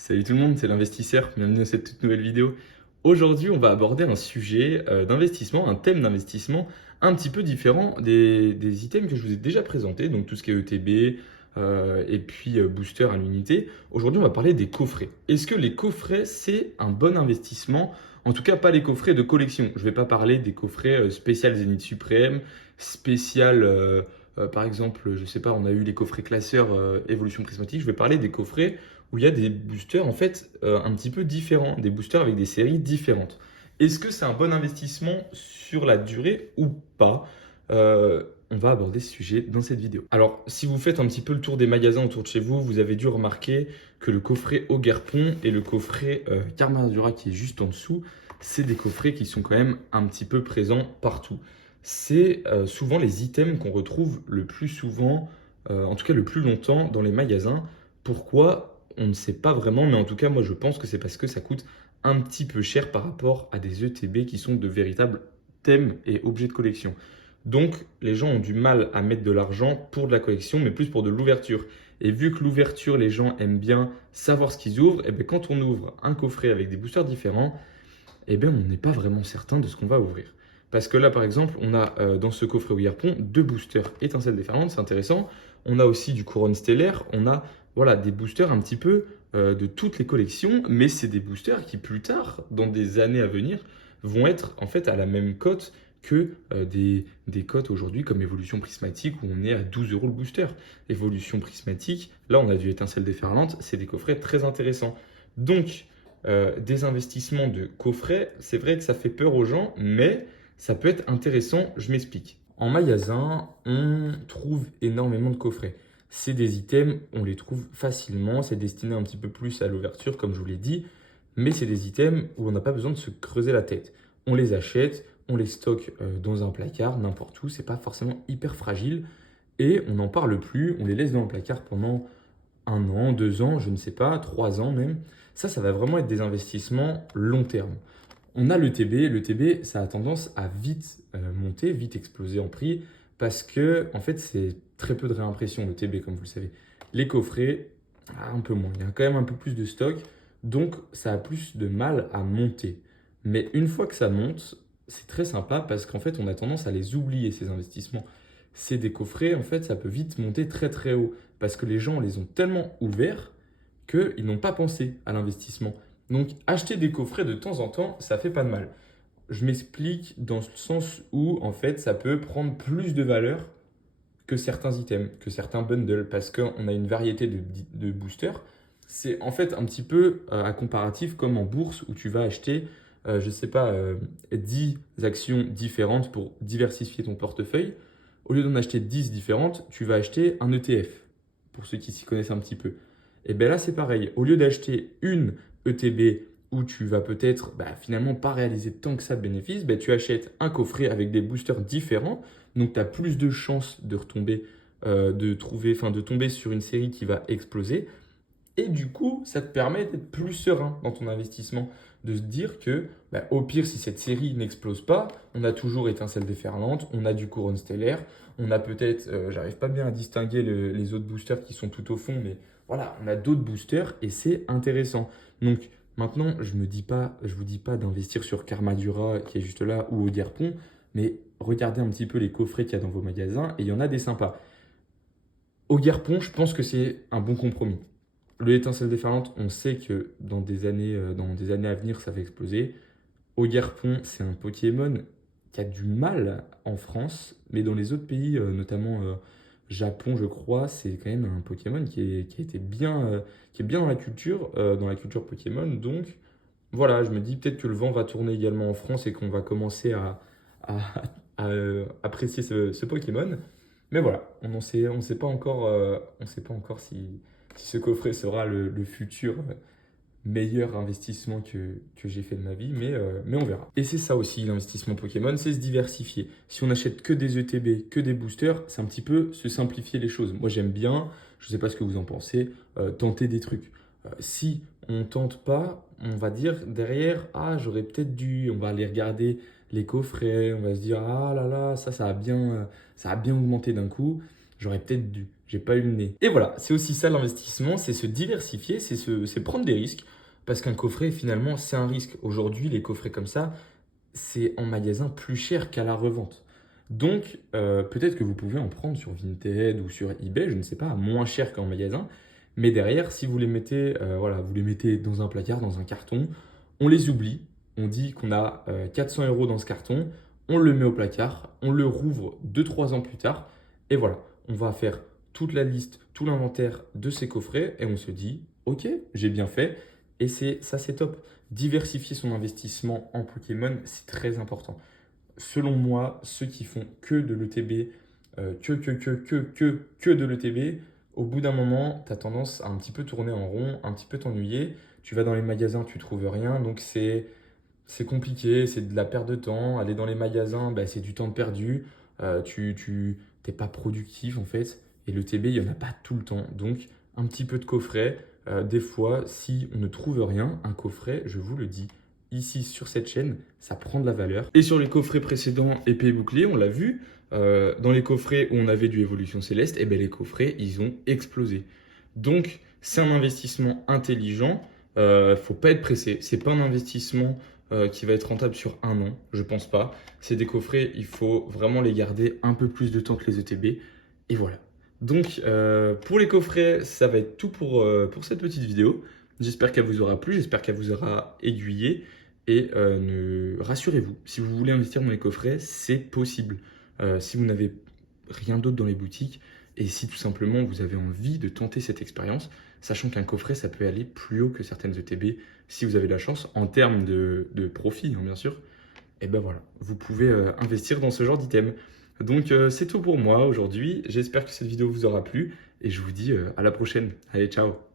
Salut tout le monde, c'est l'investisseur, bienvenue dans cette toute nouvelle vidéo. Aujourd'hui, on va aborder un sujet d'investissement, un thème d'investissement un petit peu différent des items que je vous ai déjà présentés, donc tout ce qui est ETB et puis booster à l'unité. Aujourd'hui, on va parler des coffrets. Est-ce que les coffrets, c'est un bon investissement? En tout cas, pas les coffrets de collection. Je ne vais pas parler des coffrets spécial Zénith Suprême, spécial, par exemple, je sais pas, on a eu les coffrets classeurs évolution prismatique. Je vais parler des coffrets où il y a des boosters en fait un petit peu différents, des boosters avec des séries différentes. Est-ce que c'est un bon investissement sur la durée ou pas? On va aborder ce sujet dans cette vidéo. Alors, si vous faites un petit peu le tour des magasins autour de chez vous, vous avez dû remarquer que le coffret Augerpon et le coffret Carmadura qui est juste en dessous, c'est des coffrets qui sont quand même un petit peu présents partout. C'est souvent les items qu'on retrouve le plus souvent, en tout cas le plus longtemps dans les magasins. Pourquoi? On ne sait pas vraiment, mais en tout cas, moi je pense que c'est parce que ça coûte un petit peu cher par rapport à des ETB qui sont de véritables thèmes et objets de collection. Donc, les gens ont du mal à mettre de l'argent pour de la collection, mais plus pour de l'ouverture. Et vu que l'ouverture, les gens aiment bien savoir ce qu'ils ouvrent, et bien quand on ouvre un coffret avec des boosters différents, eh bien, on n'est pas vraiment certain de ce qu'on va ouvrir. Parce que là, par exemple, on a dans ce coffret Ouillarpon deux boosters étincelles déferlantes, c'est intéressant. On a aussi du couronne stellaire, on a voilà, des boosters un petit peu de toutes les collections, mais c'est des boosters qui plus tard, dans des années à venir, vont être en fait à la même cote que des cotes aujourd'hui comme Évolution Prismatique où on est à 12 euros le booster. Évolution Prismatique, là on a du étincelle déferlante, c'est des coffrets très intéressants. Donc, des investissements de coffrets, c'est vrai que ça fait peur aux gens, mais ça peut être intéressant, je m'explique. En magasin, on trouve énormément de coffrets. C'est des items, on les trouve facilement, c'est destiné un petit peu plus à l'ouverture, comme je vous l'ai dit, mais c'est des items où on n'a pas besoin de se creuser la tête. On les achète, on les stocke dans un placard, n'importe où, c'est pas forcément hyper fragile, et on n'en parle plus, on les laisse dans le placard pendant 1 an, 2 ans, je ne sais pas, 3 ans même. Ça va vraiment être des investissements long terme. On a l'ETB. L'ETB, ça a tendance à vite monter, vite exploser en prix parce que, en fait, c'est très peu de réimpression, l'ETB, comme vous le savez. Les coffrets, un peu moins. Il y a quand même un peu plus de stock, donc ça a plus de mal à monter. Mais une fois que ça monte, c'est très sympa parce qu'en fait, on a tendance à les oublier, ces investissements. C'est des coffrets, en fait, ça peut vite monter très très haut parce que les gens les ont tellement ouverts qu'ils n'ont pas pensé à l'investissement. Donc, acheter des coffrets de temps en temps, ça fait pas de mal. Je m'explique dans le sens où, en fait, ça peut prendre plus de valeur que certains items, que certains bundles, parce qu'on a une variété de boosters. C'est en fait un petit peu à comparatif comme en bourse où tu vas acheter, je ne sais pas, 10 actions différentes pour diversifier ton portefeuille. Au lieu d'en acheter 10 différentes, tu vas acheter un ETF, pour ceux qui s'y connaissent un petit peu. Et bien là, c'est pareil. Au lieu d'acheter une ETB où tu vas peut-être finalement pas réaliser tant que ça de bénéfices, tu achètes un coffret avec des boosters différents. Donc tu as plus de chances de retomber, de tomber sur une série qui va exploser. Et du coup, ça te permet d'être plus serein dans ton investissement, de se dire que au pire, si cette série n'explose pas, on a toujours étincelle déferlante, on a du couronne stellaire, on a peut-être, j'arrive pas bien à distinguer les autres boosters qui sont tout au fond, mais voilà, on a d'autres boosters et c'est intéressant. Donc maintenant, je vous dis pas d'investir sur Karmadura qui est juste là ou au Dierpont, mais regardez un petit peu les coffrets qu'il y a dans vos magasins et il y en a des sympas. Au Guerpont, je pense que c'est un bon compromis. Le étincelle déferlante, on sait que dans des années à venir, ça va exploser. Au Guerpont, c'est un Pokémon qui a du mal en France, mais dans les autres pays, notamment Japon, je crois, c'est quand même un Pokémon qui a été bien, qui est bien dans la culture Pokémon. Donc voilà, je me dis peut-être que le vent va tourner également en France et qu'on va commencer à, apprécier ce Pokémon. Mais voilà, on ne sait pas encore, si ce coffret sera le futur meilleur investissement que j'ai fait de ma vie, mais on verra. Et c'est ça aussi l'investissement Pokémon, c'est se diversifier. Si on achète que des ETB, que des boosters, c'est un petit peu se simplifier les choses. Moi j'aime bien, je ne sais pas ce que vous en pensez, tenter des trucs. Si on tente pas, on va dire derrière, ah j'aurais peut-être dû, on va aller regarder les coffrets, on va se dire, ah là là, ça a bien augmenté d'un coup, j'aurais peut-être dû. j'ai pas eu le nez. Et voilà, c'est aussi ça l'investissement, c'est se diversifier, c'est prendre des risques. Parce qu'un coffret, finalement, c'est un risque. Aujourd'hui, les coffrets comme ça, c'est en magasin plus cher qu'à la revente. Donc, peut-être que vous pouvez en prendre sur Vinted ou sur eBay, je ne sais pas, à moins cher qu'en magasin. Mais derrière, si vous les mettez, voilà, vous les mettez dans un placard, dans un carton, on les oublie. On dit qu'on a 400 € dans ce carton, on le met au placard, on le rouvre 2-3 ans plus tard. Et voilà, on va faire toute la liste, tout l'inventaire de ces coffrets et on se dit, ok, j'ai bien fait. Et ça, c'est top. Diversifier son investissement en Pokémon, c'est très important. Selon moi, ceux qui font que de l'ETB, que de l'ETB, au bout d'un moment, tu as tendance à un petit peu tourner en rond, un petit peu t'ennuyer. Tu vas dans les magasins, tu trouves rien. Donc, c'est compliqué, c'est de la perte de temps. Aller dans les magasins, bah, c'est du temps perdu. Tu n'es pas productif, en fait. Et l'ETB, il n'y en a pas tout le temps. Donc, un petit peu de coffret. Des fois, si on ne trouve rien, un coffret, je vous le dis, ici sur cette chaîne, ça prend de la valeur. Et sur les coffrets précédents épée et bouclier, on l'a vu, dans les coffrets où on avait du Évolution Céleste, eh ben, les coffrets, ils ont explosé. Donc, c'est un investissement intelligent. Faut pas être pressé. C'est pas un investissement qui va être rentable sur un an, je pense pas. C'est des coffrets, il faut vraiment les garder un peu plus de temps que les ETB. Et voilà. Donc, pour les coffrets, ça va être tout pour cette petite vidéo. J'espère qu'elle vous aura plu, j'espère qu'elle vous aura aiguillé. Et rassurez-vous, si vous voulez investir dans les coffrets, c'est possible. Si vous n'avez rien d'autre dans les boutiques et si tout simplement vous avez envie de tenter cette expérience, sachant qu'un coffret, ça peut aller plus haut que certaines ETB si vous avez de la chance, en termes de profit, hein, bien sûr. Et ben voilà, vous pouvez investir dans ce genre d'item. Donc c'est tout pour moi aujourd'hui. J'espère que cette vidéo vous aura plu et je vous dis à la prochaine. Allez, ciao!